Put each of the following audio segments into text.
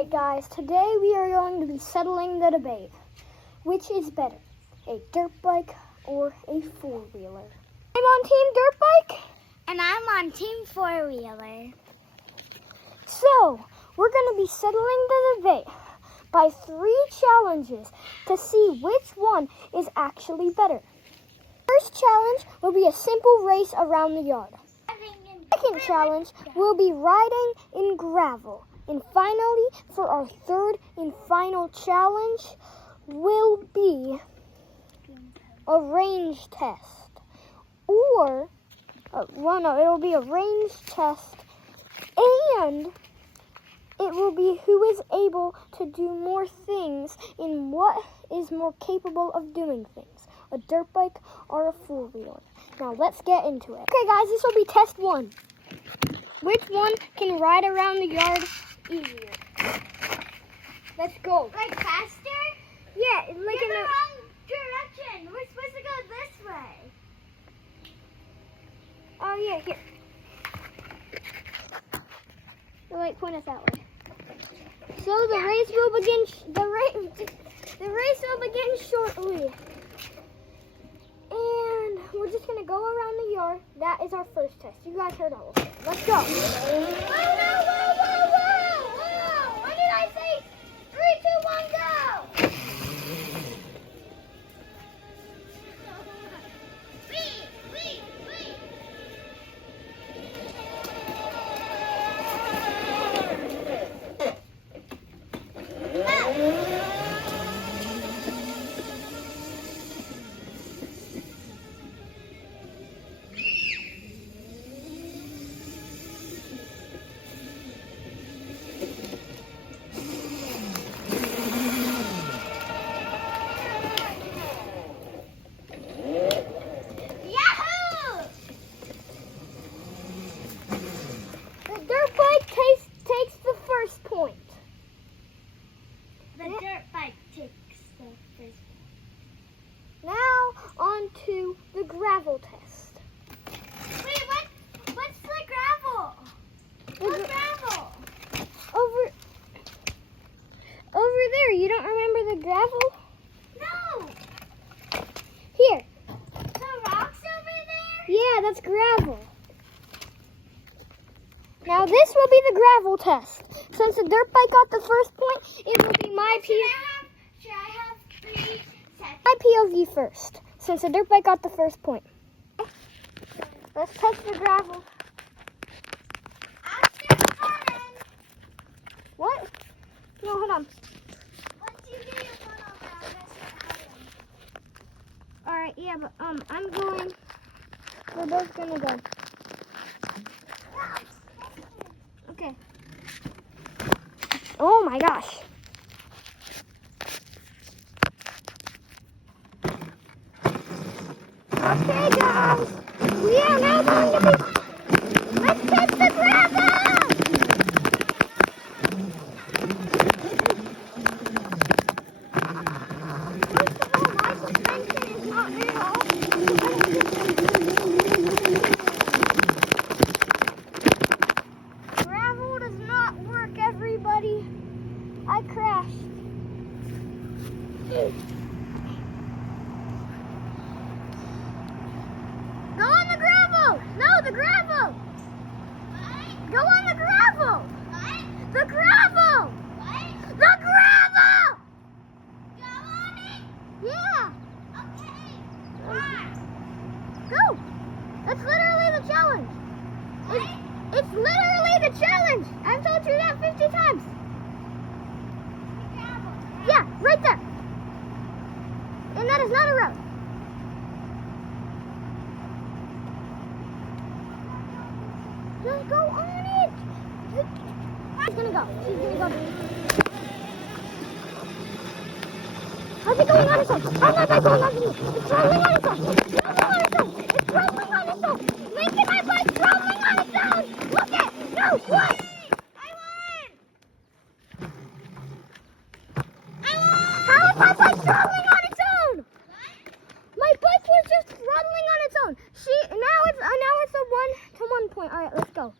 Hey guys, today we are going to be settling the debate. Which is better, a dirt bike or a four-wheeler? I'm on Team Dirt Bike. And I'm on Team Four-Wheeler. So, we're going to be settling the debate by 3 challenges to see which one is actually better. First challenge will be a simple race around the yard. Second challenge will be riding in gravel. And finally, for our third and final challenge, will be a range test. Or, it'll be a range test, and it will be who is able to do more things and what is more capable of doing things, a dirt bike or a four-wheeler. Now, let's get into it. Okay, guys, this will be test 1. Which one can ride around the yard easier? Let's go. Like faster? Yeah, like You're in the wrong direction. We're supposed to go this way. Oh yeah, here. The light point us that way. So the race will begin. The race will begin shortly. And we're just gonna go around the yard. That is our first test. You guys heard all of it. Let's go. Whoa! What did I say? 3, 2, 1, go! Wait. The dirt bike takes the first point. The dirt bike takes the first. Now on to the gravel test. Wait, what's the gravel? What gravel? Over there. You don't remember the gravel? No! Here. The rocks over there? Yeah, that's gravel. Now this will be the gravel test. Since the dirt bike got the first point, it will be my Should I have 3 sets? my POV first. Since the dirt bike got the first point. Let's test the gravel. After coming. What? No, hold on. Once you get your phone on, I'll just All right, yeah, but I'm going. We're both gonna go. Okay. Oh my gosh. Okay, guys. We are now going to be. Let's test the gravel. First of all, my suspension is not very well. Gravel does not work, everybody. I crashed. Go on the gravel! No, the gravel! What? Go on the gravel! What? The gravel! What? The gravel! Go on it? Yeah! Okay. Why? Go! That's literally the challenge. What? It's literally the challenge. I've told you that 50 times. Gravel. Yeah, right there. And that is not a road. Just go on it. She's gonna go. She's gonna go. How's it going on its own? How's my bike going on its own? It's rolling on its own. It's rolling on its own. It's rolling on its own. Lincoln, my bike's rolling on its own. Look it. No, what? How is my bike rolling on its own? My bike was just throttling on its own. Now it's a 1-to-1 point. All right, let's go.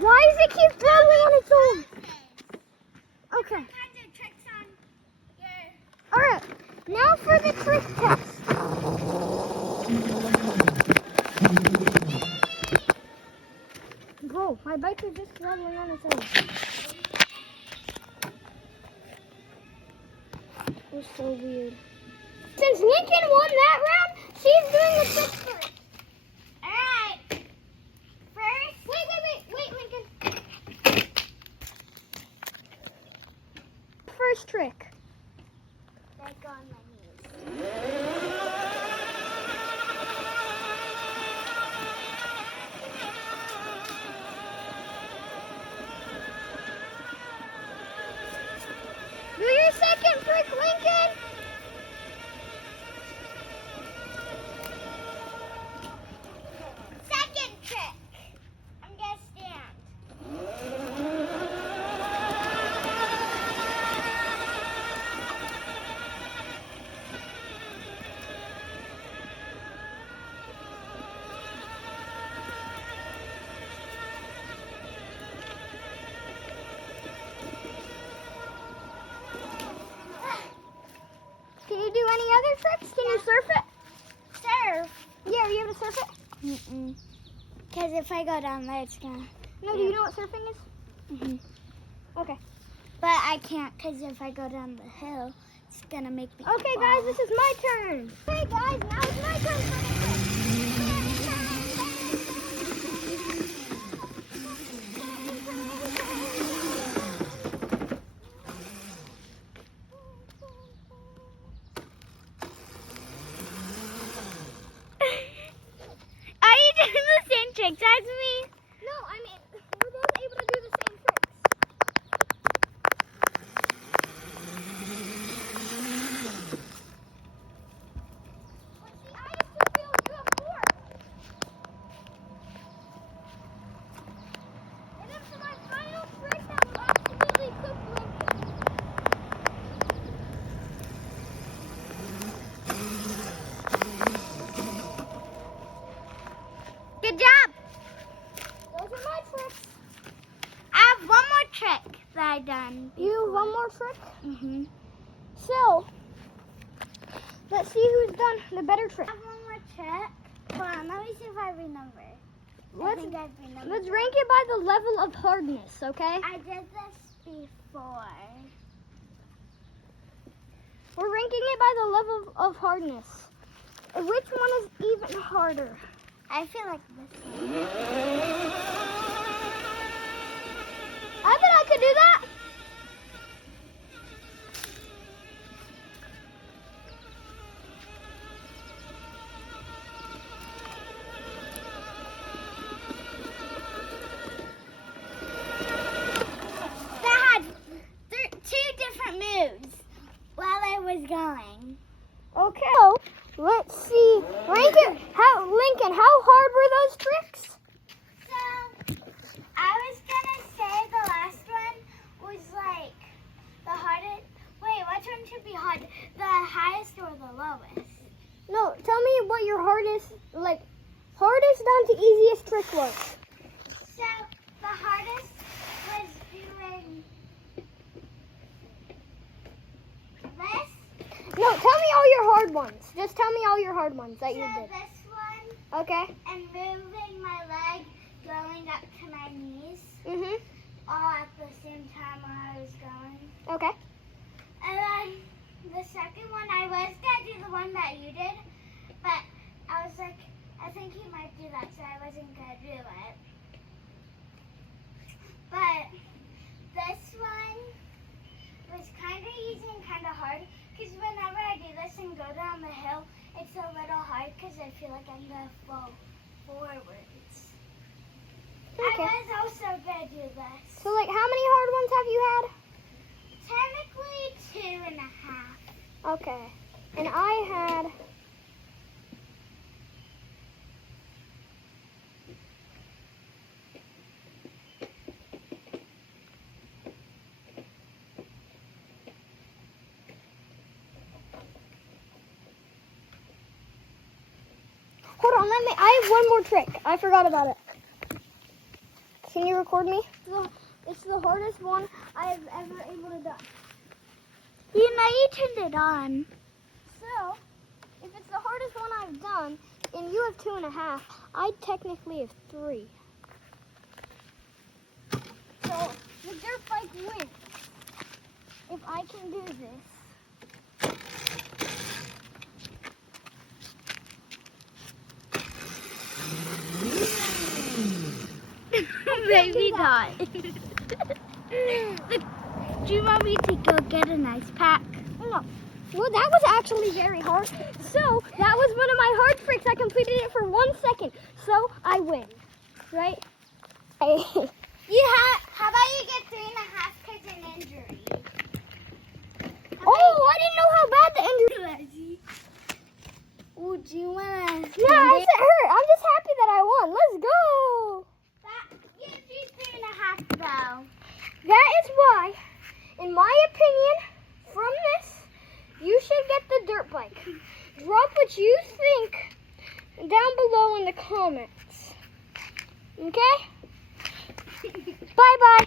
Why is it keeps rolling on its own. Okay. Alright, now for the trick test. Bro, my bike is just rolling on its own. It's so weird. Since Lincoln won that round, she's doing the trick first. Alright. First. Wait, Lincoln. First trick. Like on my knees. Do your second trick, Lincoln. Second trick. I'm gonna stand. Can you do any other tricks? Can you surf it? Surf. Yeah, are you able to surf it? Mm-mm. Because if I go down there, it's gonna. No, do you know what surfing is? Mm-hmm. Okay. But I can't, because if I go down the hill, it's gonna make me. Okay, guys, this is my turn. Hey, guys, now it's my turn for the trick. Are you doing the same tricks as me? No, I mean, we're both able to do the same tricks. But see, I have 2 wheels, you have 4. And then for my final trick, that will absolutely cook Lincoln. Good job. Those are my tricks. I have one more trick that I done. You have one more trick? Mm-hmm. So, let's see who's done the better trick. I have one more trick. Hold on, let me see if I remember. Let's, I think I've remembered. let's rank it by the level of hardness, okay? I did this before. We're ranking it by the level of hardness. Which one is even harder? I feel like this one. I bet I could do that. That had two different moves while I was going. Okay. So, let's see. Rank it. Lincoln, how hard were those tricks? So, I was gonna say the last one was like the hardest. Wait, which one should be hard? The highest or the lowest? No, tell me what your hardest down to easiest trick was. So, the hardest was doing this. No, tell me all your hard ones. Just tell me all your hard ones that you So did. this one, Okay. and moving my leg going up to my knees, Mhm. all at the same time while I was going. Okay. And then the second one, I was gonna do the one that you did, but I was like, I think you might do that, so I wasn't gonna do it. But this one was kind of easy and kind of hard, because whenever I do this and go down the hill, it's a little hard because I feel like I'm gonna fall forwards. Okay. I was also gonna do this. So, like, how many hard ones have you Technically 2.5. had? Okay. And I had... Hold on, I have one more trick. I forgot about it. Can you record me? It's the hardest one I've ever able to do. You know you turned it on. So, if it's the hardest one I've done, and you have 2.5, I technically have 3. So, the dirt bike wins. If I can do this. Maybe not. Look, do you want me to go get an ice pack? No. Well, that was actually very hard. So, that was one of my hard tricks. I completed it for 1 second. So, I win. Right? How about you get 3.5 because an injury? Oh, I didn't know how bad the injury was. Would you wanna? Yeah, it hurt. I'm just happy that I won. Let's go. That gives you 3.5 though. That is why, in my opinion, from this, you should get the dirt bike. Drop what you think down below in the comments. Okay? Bye-bye.